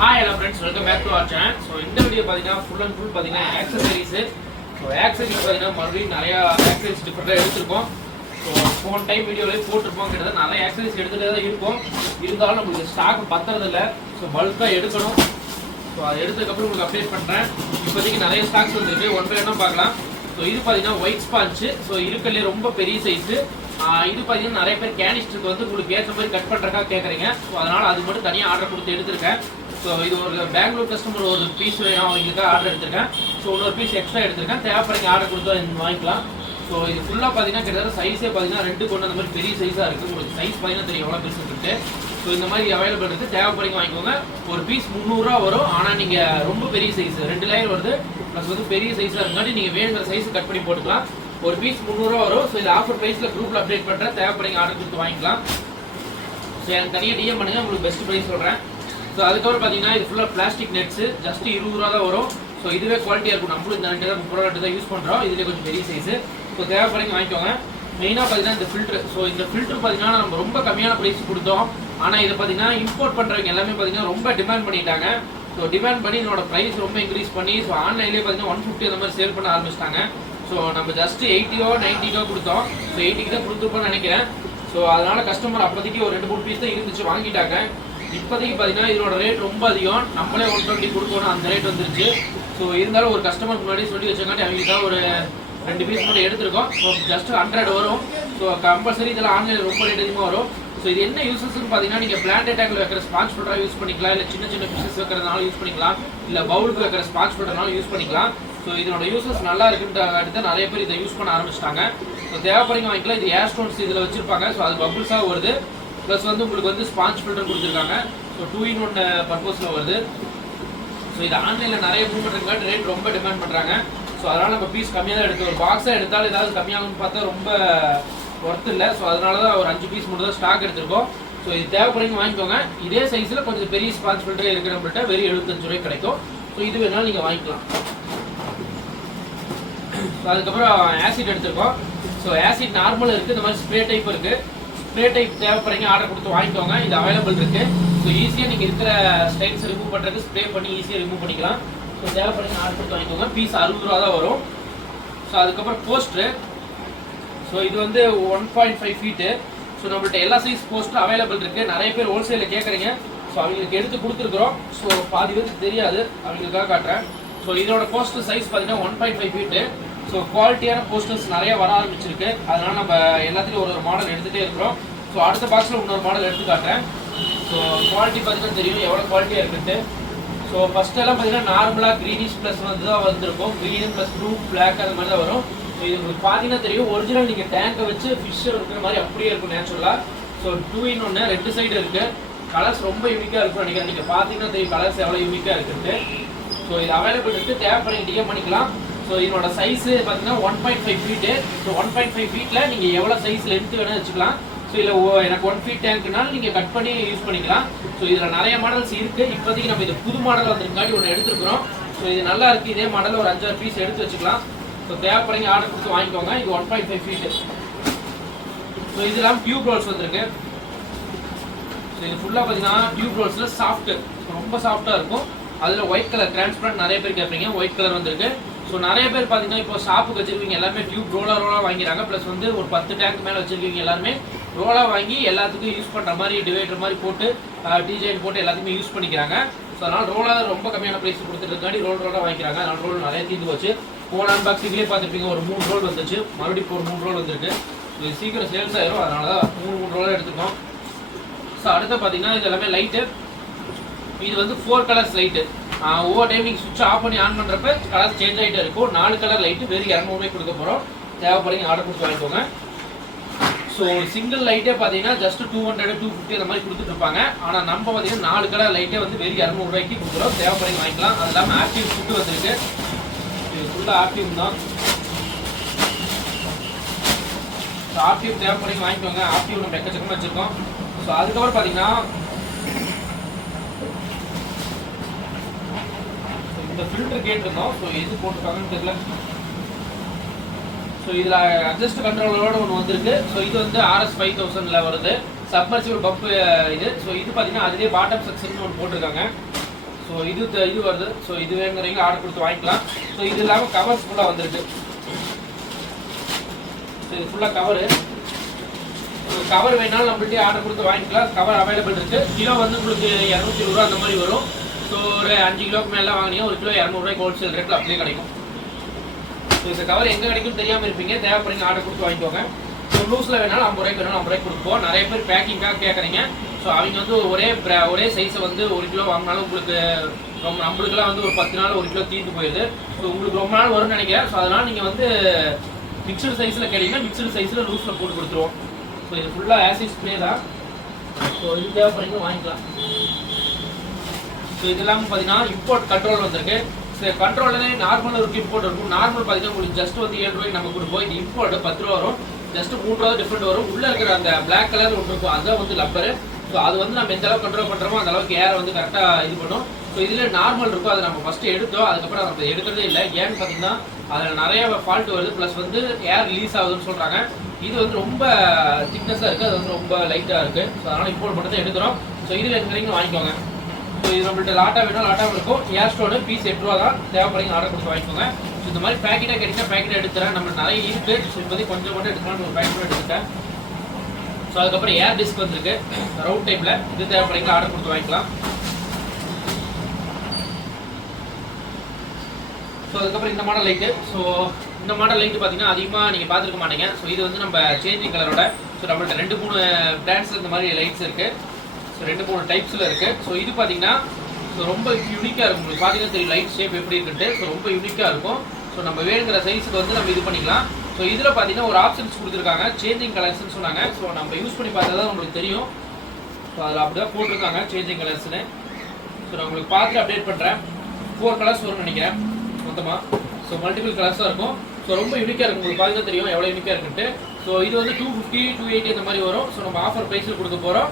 Hi எல்லா friends, welcome back to our channel. So இந்த video பார்த்தீங்கன்னா ஃபுல் அண்ட் ஃபுல் பார்த்தீங்கன்னா ஆக்சசரிஸு. ஸோ ஆக்சசரிஸ் பார்த்தீங்கன்னா மறுபடியும் நிறையா ஆக்சசரிஸ் டிஃப்ரெண்ட்டாக எடுத்திருக்கோம். ஸோ போன டைம் வீடியோலேயே போட்டிருப்போம், கிட்டத்தட்ட நிறைய ஆக்சசரிஸ் எடுத்துகிட்டே தான் இருக்கும். இருந்தாலும் நம்மளுக்கு ஸ்டாக் பத்துறதில்ல. ஸோ பல்காக எடுக்கணும். ஸோ அதை எடுத்ததுக்கப்புறம் உங்களுக்கு அப்டேட் பண்ணுறேன். இப்போதைக்கு நிறைய ஸ்டாக்ஸ் வந்துருக்கு, ஒன் பை ஒன்னாக பார்க்கலாம். ஸோ இது பார்த்தீங்கன்னா ஒயிட் ஸ்பான்ச்சு. ஸோ இருக்கலே ரொம்ப பெரிய சைஸு. இது பார்த்தீங்கன்னா நிறைய பேர் கேனிஸ்டருக்கு வந்து உங்களுக்கு ஏற்ற மாதிரி கட் பண்ணுறக்காக கேட்குறீங்க. ஸோ அதனால் அது மட்டும் தனியாக ஆர்டர் கொடுத்து எடுத்திருக்கேன். ஸோ இது ஒரு பெங்களூர் கஸ்டமர் ஒரு பீஸ் வேணும் அவங்களுக்காக ஆர்டர் எடுத்திருக்கேன். ஸோ இன்னொரு பீஸ் எக்ஸ்ட்ரா எடுத்திருக்கேன். தேவைப்படுறீங்க ஆர்டர் கொடுத்து வாங்கிக்கலாம். ஸோ இது ஃபுல்லாக பார்த்தீங்கன்னா கிட்டத்தட்ட சைஸே பார்த்தீங்கன்னா 2 கொண்டு அந்த மாதிரி பெரிய சைஸாக இருக்குது. உங்களுக்கு சைஸ் பார்த்தீங்கன்னா தெரியும் எவ்வளோ பீஸ் இருக்குது. ஸோ இந்த மாதிரி அவைலபிள் இருக்குது. தேவைப்படுறீங்க வாங்கிக்கோங்க. ஒரு பீஸ் 300 ரூபா வரும். ஆனால் நீங்கள் ரொம்ப பெரிய சைஸ் 2 லேயர் வருது, ப்ளஸ் வந்து பெரிய சைஸாக இருந்தாலும் நீங்கள் வேணுங்கிற சைஸ் கட் பண்ணி போட்டுக்கலாம். ஒரு பீஸ் 300 ரூபா வரும். ஸோ இது ஆஃபர் ப்ரைஸில் குரூப்பில் அப்டேட் பண்ணுறேன். தேவைப்படுறீங்க ஆர்டர் கொடுத்து வாங்கிக்கலாம். ஸோ எனக்கு தனியாக டிஎம் பண்ணுங்கள், உங்களுக்கு பெஸ்ட் ப்ரைஸ் சொல்கிறேன். ஸோ அதுக்கப்புறம் பார்த்தீங்கன்னா இது ஃபுல்லாக பிளாஸ்டிக் நெட்ஸு. ஜஸ்ட் 20 ரூபா தான் வரும். ஸோ இதுவே குவாலிட்டியாக இருக்கும். நம்மளும் இந்த 2 தான் 30 ரூபா தான் யூஸ் பண்ணுறோம். இதுலேயே கொஞ்சம் பெரிய சைஸு. ஸோ தேவைப்படுறீங்க வாங்கிக்கோங்க. மெயினாக பார்த்தீங்கன்னா இந்த ஃபில்ட்ரு. ஸோ இந்த ஃபில்ட்ரு பார்த்தீங்கன்னா நம்ம ரொம்ப கம்மியான ப்ரைஸ் கொடுத்தோம். ஆனால் இதை பார்த்தீங்கன்னா இம்போர்ட் பண்ணுறவங்க எல்லாமே பார்த்தீங்கன்னா ரொம்ப டிமாண்ட் பண்ணிட்டாங்க. ஸோ டிமாண்ட் பண்ணி இதோட ப்ரைஸ் ரொம்ப இன்க்ரீஸ் பண்ணி ஸோ ஆன்லைன்லேயே பார்த்தீங்கன்னா 150 அந்த மாதிரி சேல் பண்ண ஆரம்பிச்சிட்டாங்க. ஸோ நம்ம ஜஸ்ட் 80 90 கொடுத்தோம். ஸோ 80 தான் கொடுத்துருப்போம்னு நினைக்கிறேன். ஸோ அதனால கஸ்டமர் அப்போதைக்கு ஒரு 2-3 பீஸ் தான் இருந்துச்சு, வாங்கிட்டாங்க. இப்போதைக்கு பார்த்தீங்கன்னா இதோட ரேட் ரொம்ப அதிகம். நம்மளே 120 கொடுக்கணும், அந்த ரேட் வந்துருச்சு. ஸோ இருந்தாலும் ஒரு கஸ்டமருக்கு முன்னாடி சொல்லி வச்சங்காட்டி அவங்களுக்கு ஒரு 2 பீஸ் மட்டும் எடுத்திருக்கோம். ஸோ ஜஸ்ட் 100 வரும். ஸோ கம்பல்சரி இதெல்லாம் ஆன்லைனில் ரொம்ப ரேட் அதிகமாக வரும். ஸோ இது என்ன யூசஸ்ன்னு பார்த்தீங்கன்னா நீங்கள் பிளான்ட் டேங்கில் வைக்கிற ஸ்பான்ச் ஃபில்டராக யூஸ் பண்ணிக்கலாம், இல்லை சின்ன சின்ன ஃபிஷஸ் வைக்கிறதுனால யூஸ் பண்ணிக்கலாம், இல்லை பவுலுக்கு வைக்கிற ஸ்பான்ச் ஃபில்டர்னாலும் யூஸ் பண்ணிக்கலாம். ஸோ இதனோட யூசஸ் நல்லா இருக்குன்றக்காட்டி தான் நிறைய பேர் இதை யூஸ் பண்ண ஆரம்பிச்சிட்டாங்க. ஸோ தேவைப்படுங்க வாங்கிக்கலாம். இது ஏர் ஸ்டோன்ஸ் இதில் வச்சிருப்பாங்க. ஸோ அது பபுள்ஸாக வருது. ப்ளஸ் வந்து உங்களுக்கு வந்து ஸ்பான்ச் ஃபில்டர் கொடுத்துருக்காங்க. ஸோ 2-in-1 பர்பஸில் வருது. ஸோ இது ஆன்லைனில் நிறைய மூவ்மெண்ட் இருக்காட்டி ரேட் ரொம்ப டிமாண்ட் பண்ணுறாங்க. ஸோ அதனால் நம்ம பீஸ் கம்மியாக தான் எடுத்து ஒரு பாக்ஸாக எடுத்தாலும் ஏதாவது கம்மியாகும்னு பார்த்தா ரொம்ப ஒர்த் இல்லை. ஸோ அதனால தான் ஒரு 5 பீஸ் மட்டும் தான் ஸ்டாக் எடுத்திருக்கோம். ஸோ இது தேவைப்படுறீங்க வாங்கிக்கோங்க. இதே சைஸில் கொஞ்சம் பெரிய ஸ்பான்ச் ஃபில்டர் இருக்கிற நம்மள்கிட்ட வெறும் 75 ரூபாய் கிடைக்கும். ஸோ இது வேணாலும் நீங்கள் வாங்கிக்கலாம். ஸோ அதுக்கப்புறம் ஆசிட் எடுத்திருக்கோம். ஸோ ஆசிட் நார்மல் இருக்குது, இந்த மாதிரி ஸ்ப்ரே டைப் இருக்குது. ஸ்ப்ரே டைப் தேவைப்படுறீங்க ஆர்டர் கொடுத்து வாங்கிக்கோங்க. இது அவைலபிள் இருக்குது. ஸோ ஈஸியாக நீங்கள் இருக்கிற ஸ்டைல்ஸ் ரிமூவ் பண்ணுறதுக்கு ஸ்ப்ரே பண்ணி ஈஸியாக ரிமூவ் பண்ணிக்கலாம். ஸோ தேவைப்படுறீங்க ஆர்டர் கொடுத்து வாங்கிக்கோங்க. பீஸ் 60 ரூபா தான் வரும். ஸோ அதுக்கப்புறம் போஸ்ட்ரு. ஸோ இது வந்து 1.5 ஃபீட்டு. ஸோ நம்மள்ட்ட எல்லா சைஸ் போஸ்ட்டும் அவைலபிள் இருக்குது. நிறைய பேர் ஹோல்சேலில் கேட்குறீங்க. ஸோ அவங்களுக்கு எடுத்து கொடுத்துருக்குறோம். ஸோ பாதி பேருக்கு தெரியாது, அவங்களுக்காக காட்டுறேன். ஸோ இதோட போஸ்டர் சைஸ் பார்த்தீங்கன்னா 1.5 ஃபீட்டு. ஸோ குவாலிட்டியான போஸ்டர்ஸ் நிறைய வர ஆரம்பிச்சிருக்கு. அதனால நம்ம எல்லாத்துலேயும் ஒரு மாடல் எடுத்துகிட்டே இருக்கிறோம். ஸோ அடுத்த பாக்ஸில் இன்னொரு மாடல் எடுத்து காட்டுறேன். ஸோ குவாலிட்டி பார்த்தீங்கன்னா தெரியும் எவ்வளோ குவாலிட்டியாக இருக்குது. ஸோ ஃபர்ஸ்ட் எல்லாம் பார்த்தீங்கன்னா நார்மலாக க்ரீனிஷ் ப்ளஸ் வந்து தான் வந்திருக்கும். க்ரீன் ப்ளஸ் ப்ளூ பிளாக் அந்த மாதிரி தான் வரும். ஸோ இது உங்களுக்கு பார்த்தீங்கன்னா தெரியும் ஒரிஜினல் நீங்கள் டேங்கை வச்சு ஃபிஷ்ஷர் இருக்கிற மாதிரி அப்படியே இருக்கும் நேச்சுரலாக. ஸோ 2-in-1 2 சைடு இருக்குது. கலர்ஸ் ரொம்ப யூனிக்காக இருக்கும் நினைக்கிறேன். நீங்கள் பார்த்தீங்கன்னா தெரியும் கலர்ஸ் எவ்வளோ யூனிக்காக இருக்குது. ஸோ இது அவைலபிள் இருக்குது. தேவைப்படுறீங்க டிஎம் பண்ணிக்கலாம். ஸோ இதனோட சைஸு பார்த்தீங்கன்னா 1.5 ஃபீட்டு. ஸோ 1.5 ஃபீட்டில் நீங்கள் எவ்வளோ சைஸ் லென்த்து வேணால் வச்சுக்கலாம். ஸோ இதில் எனக்கு 1 ஃபீட் டேங்க்னாலும் நீங்கள் கட் பண்ணி யூஸ் பண்ணிக்கலாம். ஸோ இதில் நிறைய மாடல்ஸ் இருக்குது. இப்போதைக்கு நம்ம இது புது மாடல் வந்துருக்காட்டி ஒன்று எடுத்துருக்குறோம். ஸோ இது நல்லா இருக்குது. இதே மாடலில் ஒரு 5-6 பீஸ் எடுத்து வச்சுக்கலாம். ஸோ தேவைப்படுறீங்க ஆர்டர் கொடுத்து வாங்கிக்கோங்க. இது 1.5 ஃபீட்டு. ஸோ இதெல்லாம் டியூப் ரோல்ஸ் வந்துருக்கு. ஸோ இது ஃபுல்லாக பார்த்தீங்கன்னா டியூப் ரோல்ஸில் சாஃப்ட்டு, ரொம்ப சாஃப்டாக இருக்கும். அதில் ஒயிட் கலர் டிரான்ஸ்பரண்ட் நிறைய பேர் கேட்பீங்க. ஒயிட் கலர் வந்திருக்கு. ஸோ நிறைய பேர் பார்த்தீங்கன்னா இப்போ ஷாப்புக்கு வச்சிருக்கீங்க எல்லாமே டியூப் ரோலாக வாங்கிறாங்க. ப்ளஸ் வந்து ஒரு 10 டேங்க் மேலே வச்சிருக்கீங்க எல்லாருமே ரோலாக வாங்கி எல்லாத்துக்கும் யூஸ் பண்ணுற மாதிரி டிவைடர் மாதிரி போட்டு டிஜைன் போட்டு எல்லாத்துக்குமே யூஸ் பண்ணிக்கிறாங்க. ஸோ அதனால் ரோலாக ரொம்ப கம்மியான ப்ரைஸ் கொடுத்துருக்காண்டி ரோலாக வாங்கிக்கிறாங்க. அதனால் ரோல் நிறைய தீர்ந்து போச்சு. போன அன்பாக்சிங்லேயே பார்த்துருப்பீங்க ஒரு 3 ரோல் வந்துச்சு. மறுபடியும் ஒரு 3 ரோல் வந்துருக்கு. இது சீக்கிரம் சேல்ஸ் ஆயிரும். அதனால தான் 3 ரோலாக எடுத்துக்கோம். ஸோ அடுத்து பார்த்தீங்கன்னா இது எல்லாமே லைட்டு. இது வந்து 4 கலர்ஸ் லைட்டு. ஒவ்வொரு டைம் நீங்கள் சுவிட்ச் ஆஃப் பண்ணி ஆன் பண்ணுறப்ப கலர் சேஞ்ச் ஆகிட்டே இருக்கும். 4 கலர் லைட்டு வெறும் 200 ரூபாய் கொடுக்க போகிறோம். தேவைப்படுறீங்க ஆர்டர் கொடுத்து வாங்கிக்கோங்க. ஸோ ஒரு சிங்கிள் லைட்டே பார்த்தீங்கன்னா ஜஸ்ட் 200 250 அந்த மாதிரி கொடுத்துட்ருப்பாங்க. ஆனால் நம்ம பார்த்தீங்கன்னா 4 கலர் லைட்டே வந்து வெறும் 200 ரூபாய்க்கு கொடுக்குறோம். தேவைப்படுறீங்க வாங்கிக்கலாம். அது இல்லாமல் ஆக்டிவ் ஃபுட்டு வந்துருக்கு. இது ஃபுல்லாக ஆக்டிவ் தான். ஸோ ஆக்டிவ் தேவைப்படுறீங்க வாங்கிக்கோங்க. ஆக்டிவ் நம்ம எக்கச்சக்கமாக வச்சுருக்கோம். ஸோ அதுக்கப்புறம் பார்த்தீங்கன்னா இந்த ஃபில்டர் கேட்டிருந்தோம். ஸோ எது போட்டிருக்காங்கன்னு தெரியல. ஸோ இதில் அட்ஜஸ்ட் கண்ட்ரோலோட ஒன்று வந்திருக்கு. ஸோ இது வந்து RS 5000 வருது. சப்மர்சிபிள் பம்ப் இது. ஸோ இது பார்த்தீங்கன்னா அதுலேயே பாட்டம் செக்ஷன் ஒன்று போட்டிருக்காங்க. ஸோ இது வருது. ஸோ இது வேணுங்கிறீங்க ஆர்டர் கொடுத்து வாங்கிக்கலாம். ஸோ இது இல்லாமல் கவர்ஸ் ஃபுல்லாக வந்துருக்கு. ஸோ இது ஃபுல்லாக கவரு. கவர் வேணாலும் நம்மள்ட்டே ஆர்டர் கொடுத்து வாங்கிக்கலாம். கவர் அவைலபிள் இருக்குது. கிலோ வந்து உங்களுக்கு 220 ரூபா அந்த மாதிரி வரும். ஸோ ஒரு 5 கிலோக்கு மேலே வாங்கினீங்க 1 கிலோ 200 ரூபாய்க்கு ஹோல்சேல் ரேட்டில் அப்படியே கிடைக்கும். ஸோ இந்த கவர் எங்கே கிடைக்கும் தெரியாமல் இருப்பீங்க, தேவைப்படுறீங்க ஆர்டர் கொடுத்து வாங்கிக்கோங்க. ஸோ லூஸில் வேணாலும் 50 ரூபாய்க்கு வேணாலும் 50 ரூபாய்க்கு கொடுப்போம். நிறைய பேர் பேக்கிங்காக கேட்குறீங்க. ஸோ அவங்க வந்து ஒரே சைஸை வந்து 1 கிலோ வாங்கினாலும் உங்களுக்கு நம்மளுக்குலாம் வந்து ஒரு 10 நாள் 1 கிலோ தீர்ந்து போயிடுது. ஸோ உங்களுக்கு ரொம்ப நாள் வரும்னு நினைக்கிறேன். ஸோ அதனால் நீங்கள் வந்து மிக்சடு சைஸில் கேட்டீங்கன்னா மிக்சடு சைஸில் லூஸில் போட்டு கொடுத்துருவோம். ஸோ இது ஃபுல்லாக ஆசிட் ஸ்ப்ரே தான். ஸோ இது தேவைப்படுறீங்க வாங்கிக்கலாம். ஸோ இது இல்லாமல் பார்த்தீங்கன்னா இம்போர்ட் கண்ட்ரோல் வந்திருக்கு. சரி, கண்ட்ரோல்லே நார்மல் ஒரு இம்போர்ட் இருக்கும். நார்மல் பார்த்தீங்கன்னா உங்களுக்கு ஜஸ்ட் வந்து 7 ரூபாய்க்கு நம்ம கொடுப்போம். இது இம்போர்ட் 10 ரூபா வரும். ஜஸ்ட் 3 ரூபா டிஃப்ரெண்ட் வரும். உள்ளே இருக்கிற அந்த பிளாக் கலர் ஒன்று இருக்கும், அதுதான் வந்து லப்பரு. ஸோ அது வந்து நம்ம எந்த அளவுக்கு கண்ட்ரோல் பண்ணுறோமோ அந்த அளவுக்கு ஏரை வந்து கரெக்டாக இது பண்ணும். ஸோ இதில் நார்மல் இருக்கும், அதை நம்ம ஃபஸ்ட்டு எடுத்தோம். அதுக்கப்புறம் நம்ம எடுக்கிறதே இல்லை. ஏன்னு பார்த்தீங்கன்னா அதில் நிறைய ஃபால்ட் வருது. ப்ளஸ் வந்து ஏர் ரிலீஸ் ஆகுதுன்னு சொல்கிறாங்க. இது வந்து ரொம்ப திக்னஸாக இருக்குது, அது வந்து ரொம்ப லைட்டாக இருக்குது. ஸோ அதனால் இம்போர்ட் மட்டும் தான் எடுக்கிறோம். ஸோ இது வேணுங்கிறீங்க வாங்கிக்கோங்க. ஸோ இது நம்மள்ட்ட லாட்டாக வேணும், லாட்டாக இருக்கும். ஏர் ஸ்டோனு பீஸ் 8 ரூபா தான். தேவைப்படுறீங்க ஆர்டர் கொடுத்து வாங்கிக்கோங்க. ஸோ இந்த மாதிரி பேக்கெட்டாக கிடைச்சா பேக்கெட் எடுத்துறேன். நம்ம நிறைய இருக்குது. ஸோ இப்போதைக்கு கொஞ்சம் மட்டும் எடுத்துக்கலாம். ஒரு பேக்கெட் எடுத்துட்டேன். ஸோ அதுக்கப்புறம் ஏர் டிஸ்க் வந்துருக்கு ரவுண்ட் டைப்பில். இது தேவைப்படுறீங்க ஆர்டர் கொடுத்து வாங்கிக்கலாம். ஸோ அதுக்கப்புறம் இந்த மாடல் லைட்டு. ஸோ இந்த மாடல் லைட்டு பார்த்தீங்கன்னா அதிகமாக நீங்கள் பார்த்துருக்க மாட்டீங்க. ஸோ இது வந்து நம்ம சேஞ்சிங் கலரோட. ஸோ நம்மள்ட்ட 2-3 பிராண்ட்ஸில் இந்த மாதிரி லைட்ஸ் இருக்குது. ஸோ 2-3 டைப்ஸில் இருக்குது. ஸோ இது பார்த்தீங்கன்னா ஸோ ரொம்ப யூனிக்காக இருக்கும். உங்களுக்கு பார்த்தீங்கன்னா தெரியும் லைட் ஷேப் எப்படி இருக்குன்ட்டு. ஸோ ரொம்ப யூனிக்காக இருக்கும். ஸோ நம்ம வேணுங்கிற சைஸுக்கு வந்து நம்ம இது பண்ணிக்கலாம். ஸோ இதில் பார்த்தீங்கன்னா ஒரு ஆப்ஷன்ஸ் கொடுத்துருக்காங்க, சேஞ்சிங் கலர்ஸ்னு சொன்னாங்க. ஸோ நம்ம யூஸ் பண்ணி பார்த்தா தான் உங்களுக்கு தெரியும். ஸோ அதில் அப்படி தான் போட்டிருக்காங்க சேஞ்சிங் கலர்ஸ்னு. ஸோ நான் உங்களுக்கு பார்த்துட்டு அப்டேட் பண்ணுறேன். 4 கலர்ஸ் வரும்னு நினைக்கிறேன் மொத்தமாக. ஸோ மல்டிபிள் கலர்ஸாக இருக்கும். ஸோ ரொம்ப யூனிக்காக இருக்கும். உங்களுக்கு பார்த்தீங்கன்னா தெரியும் எவ்வளோ யூனிக்காக இருக்குன்ட்டு. ஸோ இது வந்து 250, 280 இந்த மாதிரி வரும். ஸோ நம்ம ஆஃபர் ப்ரைஸில் கொடுக்க போகிறோம்.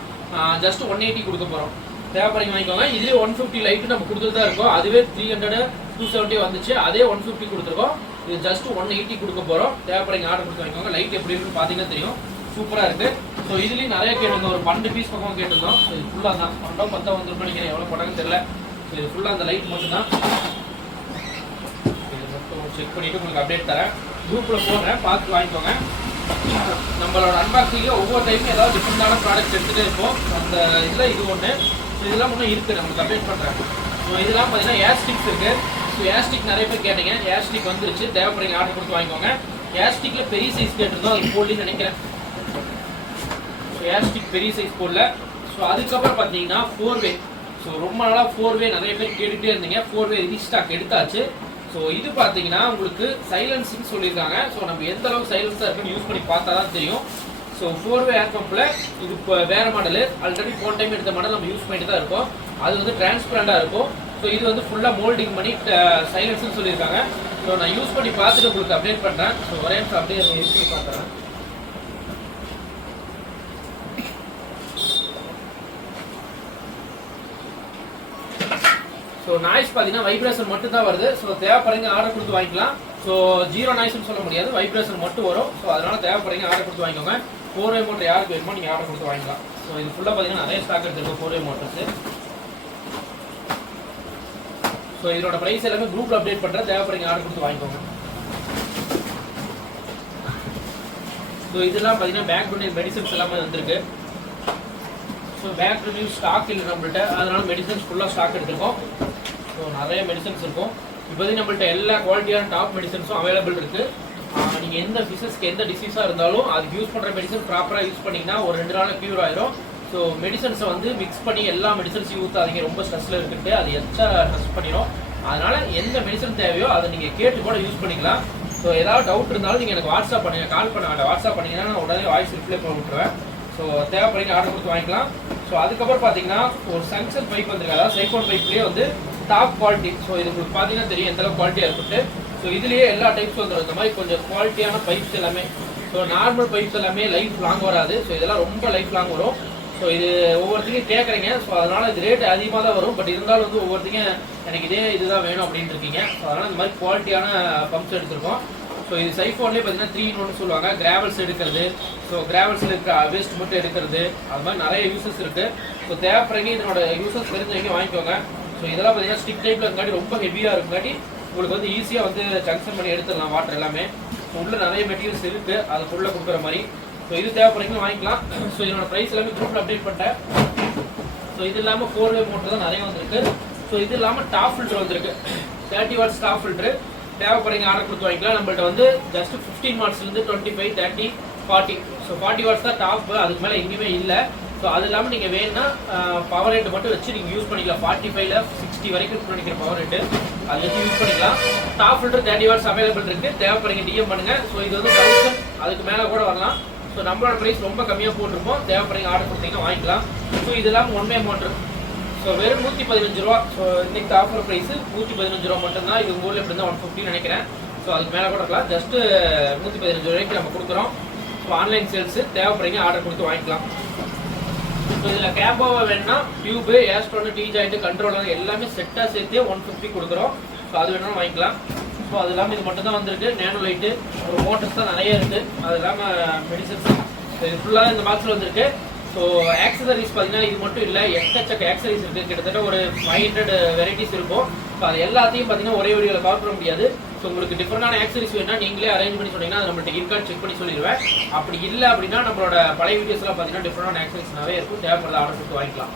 ஜஸ்ட் 180 கொடுக்க போகிறோம். தேவைப்படுறீங்க வாங்கிக்கோங்க. இதுலேயே 150 லைட்டு நம்ம கொடுத்துட்டு தான் இருக்கோம். அதுவே 300, 270 வந்துச்சு. அதே 150 கொடுத்துருக்கோம். இது ஜஸ்ட் 180 கொடுக்க போகிறோம். தேவைப்படுறீங்க ஆர்டர் கொடுத்து வாங்கிக்கோங்க. லைட் எப்படி இருக்குன்னு பார்த்தீங்கன்னா தெரியும், சூப்பராக இருக்குது. ஸோ இதுலேயும் நிறைய கேட்டிருந்தோம். ஒரு 12 பீஸ் பக்கம் கேட்டிருந்தோம். ஸோ இது ஃபுல்லாக தான் 12 வந்துருக்கும் நினைக்கிறேன். எவ்வளோ போட்டாங்கன்னு தெரியல. ஸோ இது ஃபுல்லாக அந்த லைட் மட்டும் தான். இது மட்டும் செக் பண்ணிவிட்டு உங்களுக்கு அப்டேட் தரேன். குரூப்பில் போடுறேன், பார்த்து வாங்கிக்கோங்க. நம்மளோட அன்பாக்சிங்கில் ஒவ்வொரு டைமும் ஏதாவது டிஃப்ரெண்டான ப்ராடக்ட் எடுத்துகிட்டே இருப்போம். அந்த இதில் இது ஒன்று. ஸோ இதெல்லாம் ஒன்றும் இருக்குது, நம்மளுக்கு அப்டேட் பண்ணுறேன். ஸோ இதெல்லாம் பார்த்தீங்கன்னா ஏர் ஸ்டிக்ஸ் இருக்குது. ஸோ ஏர் ஸ்டிக் நிறைய பேர் கேட்டீங்க. ஏர் ஸ்டிக் வந்துருச்சு. தேவைப்படுறீங்க ஆர்டர் கொடுத்து வாங்கிக்கோங்க. ஏர் ஸ்டிக்கில் பெரிய சைஸ் கேட்டிருந்தோம், அது போடலன்னு நினைக்கிறேன். ஸோ ஏர் ஸ்டிக் பெரிய சைஸ் போடல. ஸோ அதுக்கப்புறம் பார்த்தீங்கன்னா 4-வே. ஸோ ரொம்ப நாளாக 4-வே நிறைய பேர் கேட்டுகிட்டே இருந்தீங்க. 4-வே ரீஸ்டாக் எடுத்தாச்சு. ஸோ இது பார்த்தீங்கன்னா உங்களுக்கு சைலன்சிங் சொல்லியிருக்காங்க. ஸோ நம்ம எந்த அளவுக்கு சைலன்ஸாக இருக்குன்னு யூஸ் பண்ணி பார்த்தா தான் தெரியும். ஸோ 4-வே ஏர் பம்பில் இது இப்போ வேறு மாடலு. ஆல்ரெடி போன டைம் எடுத்த மாடல் நம்ம யூஸ் பண்ணிட்டு தான் இருக்கோம். அது வந்து டிரான்ஸ்பரண்டாக இருக்கும். ஸோ இது வந்து ஃபுல்லாக மோல்டிங் பண்ணி சைலன்ஸ்னு சொல்லியிருக்காங்க. ஸோ நான் யூஸ் பண்ணி பார்த்துட்டு உங்களுக்கு அப்டேட் பண்ணுறேன். ஸோ ஒரே நிமிஷம் அப்படியே யூஸ் பண்ணி பார்க்குறேன். ஸோ நாய்ஸ் பார்த்தீங்கன்னா வைப்ரேஷன் மட்டும் தான் வருது. ஸோ தேவைப்படுறீங்க ஆர்டர் கொடுத்து வாங்கிக்கலாம். ஸோ 0 நாய்ஸ்னு சொல்ல முடியாது, வைப்ரேஷன் மட்டும் வரும். ஸோ அதனால் தேவைப்படுறீங்க ஆர்டர் கொடுத்து வாங்கிக்கோங்க. 4-வே மோட்டர் யாருக்கு வேணுமோ நீங்கள் ஆர்டர் கொடுத்து வாங்கிக்கலாம். ஸோ இது ஃபுல்லாக பார்த்தீங்கன்னா நிறைய ஸ்டாக் எடுத்துருக்கோம் 4-வே மோட்டர்ஸு. ஸோ இதோட ப்ரைஸ் எல்லாமே குரூப்பில் அப்டேட் பண்ணுறேன். தேவைப்படுறீங்க ஆர்டர் கொடுத்து வாங்கிக்கோங்க. ஸோ இதெல்லாம் பார்த்தீங்கன்னா பேக் டு மெடிசன்ஸ் எல்லாமே வந்திருக்கு. So back to new stock இல்லை நம்மள்கிட்ட, அதனால மெடிசன்ஸ் ஃபுல்லாக ஸ்டாக் எடுத்துருக்கோம். ஸோ நிறைய மெடிசன்ஸ் இருக்கும். இப்போதைக்கு நம்மள்ட்ட எல்லா குவாலிட்டியான டாப் மெடிசன்ஸும் அவைலபிள் இருக்குது. நீங்கள் எந்த பிசினஸ்க்கு எந்த டிசீஸாக இருந்தாலும் அதுக்கு யூஸ் பண்ணுற மெடிசன் ப்ராப்பராக யூஸ் பண்ணிங்கன்னா ஒரு 2 நாளில் க்யூர் ஆயிரும். ஸோ மெடிசன்ஸை வந்து மிக்ஸ் பண்ணி எல்லா மெடிசன்ஸையும் ஊற்றாதீங்க. ரொம்ப ஸ்ட்ரெஸ்ஸில் இருக்குன்ட்டு அது எச்சா ஸ்ட்ரெஸ் பண்ணிடும். அதனால் எந்த மெடிசன் தேவையோ அதை நீங்கள் கேட்டு கூட யூஸ் பண்ணிக்கலாம். ஸோ ஏதாவது டவுட் இருந்தாலும் நீங்கள் எனக்கு வாட்ஸ்அப் பண்ணுங்கள், கால் பண்ண வேண்டாம். வாட்ஸ்அப் பண்ணிங்கன்னா நான் உடனே வாய்ஸ் ரிப்ளை பண்ணி விட்டுருவேன். ஸோ தேவைப்படுறீங்க ஆர்டர் கொடுத்து வாங்கிக்கலாம். ஸோ அதுக்கப்புறம் பார்த்தீங்கன்னா ஒரு சங்ஷன் பைப் வந்துருக்கு. அதாவது சைஃபோன் பைப்லேயே வந்து டாப் குவாலிட்டி. ஸோ இது உங்களுக்கு பார்த்தீங்கன்னா தெரியும் எந்த அளவுக்கு குவாலிட்டியாக இருக்குன்ட்டு. ஸோ இதுலேயே எல்லா டைப்ஸ் வந்துடும். இந்த மாதிரி கொஞ்சம் குவாலிட்டியான பைப்ஸ் எல்லாமே. ஸோ நார்மல் பைப்ஸ் எல்லாமே லைஃப் லாங் வராது. ஸோ இதெல்லாம் ரொம்ப லைஃப் லாங் வரும். ஸோ இது ஒவ்வொருத்தையும் கேட்குறீங்க. ஸோ அதனால் இது ரேட் அதிகமாக தான் வரும். பட் இருந்தாலும் வந்து ஒவ்வொருத்தைங்க எனக்கு இதே இதுதான் வேணும் அப்படின்ட்டு இருக்கீங்க. ஸோ அதனால் இந்த மாதிரி குவாலிட்டியான பம்ப்ஸ் எடுத்துருக்கோம். ஸோ இது சைஃபோன்லேயே பார்த்தீங்கன்னா 3-in-1 சொல்லுவாங்க. கிராவல்ஸ் எடுக்கிறது, ஸோ கிராவல்ஸில் இருக்கிற வேஸ்ட் மட்டும் எடுக்கிறது, அது மாதிரி நிறைய யூசஸ் இருக்குது. ஸோ தேவைப்படுறீங்க இதனோட யூசஸ் தெரிஞ்சவங்க வாங்கிக்கோங்க. ஸோ இதெல்லாம் பார்த்தீங்கன்னா ஸ்டிக் டைப்பில் இருக்காட்டி ரொம்ப ஹெவியாக இருக்குங்காட்டி உங்களுக்கு வந்து ஈஸியாக வந்து ஜங்ஷன் பண்ணி எடுத்துடலாம் வாட்டர் எல்லாமே. ஸோ உள்ள நிறைய மெட்டீரியல்ஸ் இருக்குது அதுக்குள்ளே கொடுக்குற மாதிரி. ஸோ இது தேவைப்படுறீங்களும் வாங்கிக்கலாம். ஸோ இதோட ப்ரைஸ் எல்லாமே குரூப்பில் அப்டேட் பண்ணிட்டேன். ஸோ இது இல்லாமல் 4-வே மோட்டர் தான் நிறைய வந்திருக்கு. ஸோ இது இல்லாமல் டாப் ஃபில்டர் வந்திருக்கு. 30 வாட்ஸ் டாப் ஃபில்டரு தேவைப்படுறீங்க ஆர்டர் கொடுத்து வாங்கிக்கலாம். நம்மள்ட்ட வந்து ஜஸ்ட் 15 வாட்ஸ்லேருந்து 25, 30, 40. ஸோ 40 வாட்ஸ் தான் டாப், அதுக்கு மேலே எங்கேயுமே இல்லை. ஸோ அது இல்லாமல் நீங்கள் வேணும்னா பவர் ரேட்டு மட்டும் வச்சு நீங்கள் யூஸ் பண்ணிக்கலாம். 45ல 60 வரைக்கும் யூஸ் பண்ணிக்கிற பவர் ரேட்டு அது வச்சு யூஸ் பண்ணிக்கலாம். டாப் ஃபில்டர் 30 வாட்ஸ் அவைலபிள் இருக்குது. தேவைப்படுறீங்க டிஎம் பண்ணுங்கள். ஸோ இது வந்து 1000 அதுக்கு மேலே கூட வரலாம். ஸோ நம்மளோட ப்ரைஸ் ரொம்ப கம்மியாக போட்டிருப்போம். தேவைப்படுறீங்க ஆர்டர் கொடுத்தீங்கன்னா வாங்கிக்கலாம். ஸோ இது இல்லாமல் 1-வே மோட்டர் ஸோ வெறும் 115 ரூபா. ஸோ இன்னைக்கு ஆஃபர் ப்ரைஸ் 115 ரூபா மட்டும்தான். இது உங்கள் ஊரில் எப்படி இருந்தால் 150 நினைக்கிறேன். ஸோ அதுக்கு மேலே கூட இருக்கலாம். ஜஸ்ட்டு 115 ரூபாய்க்கு நம்ம கொடுக்குறோம். ஸோ ஆன்லைன் சேல்ஸு தேவைப்படுறீங்க ஆர்டர் கொடுத்து வாங்கிக்கலாம். ஸோ இதில் கேப்பாவை வேணும்னா டியூபு, ஏஸ்ட்ரோனு, டீ ஜாயிண்ட்டு, கண்ட்ரோலர் எல்லாமே செட்டாக சேர்த்தே 150 கொடுக்குறோம். ஸோ அது வேணாலும் வாங்கிக்கலாம். ஸோ அது இல்லாமல் இது மட்டும் தான் வந்திருக்கு. நேனோ லைட்டு ஒரு மோட்டர்ஸ் தான் நிறைய இருக்குது. அது இல்லாமல் மெடிசன்ஸ் இது ஃபுல்லாக இந்த பாக்ஸில் வந்திருக்கு. ஸோ ஆக்சசரிஸ் பார்த்தீங்கன்னா இது மட்டும் இல்லை, எக்கச்சக்க ஆக்சசரிஸ் இருக்குது. கிட்டத்தட்ட ஒரு 500 வெரைட்டிஸ் இருக்கும். ஸோ அது எல்லாத்தையும் பார்த்தீங்கன்னா ஒரே வீடியோவில் கவர் பண்ண முடியாது. ஸோ உங்களுக்கு டிஃப்ரெண்டான ஆக்சசரிஸ் வேணும்னா நீங்களே அரேஞ்ச் பண்ணி சொன்னீங்கன்னா அது நம்மள்ட்ட இருக்கான்னு செக் பண்ணி சொல்லிடுவேன். அப்படி இல்லை அப்படின்னா நம்மளோட பழைய வீடியோஸ்லாம் பார்த்தீங்கன்னா டிஃப்ரெண்டான ஆக்சசரிஸ் நிறைய இருக்கும். தேவைப்படுற ஆர்டர் கொடுத்து வாங்கிக்கலாம்.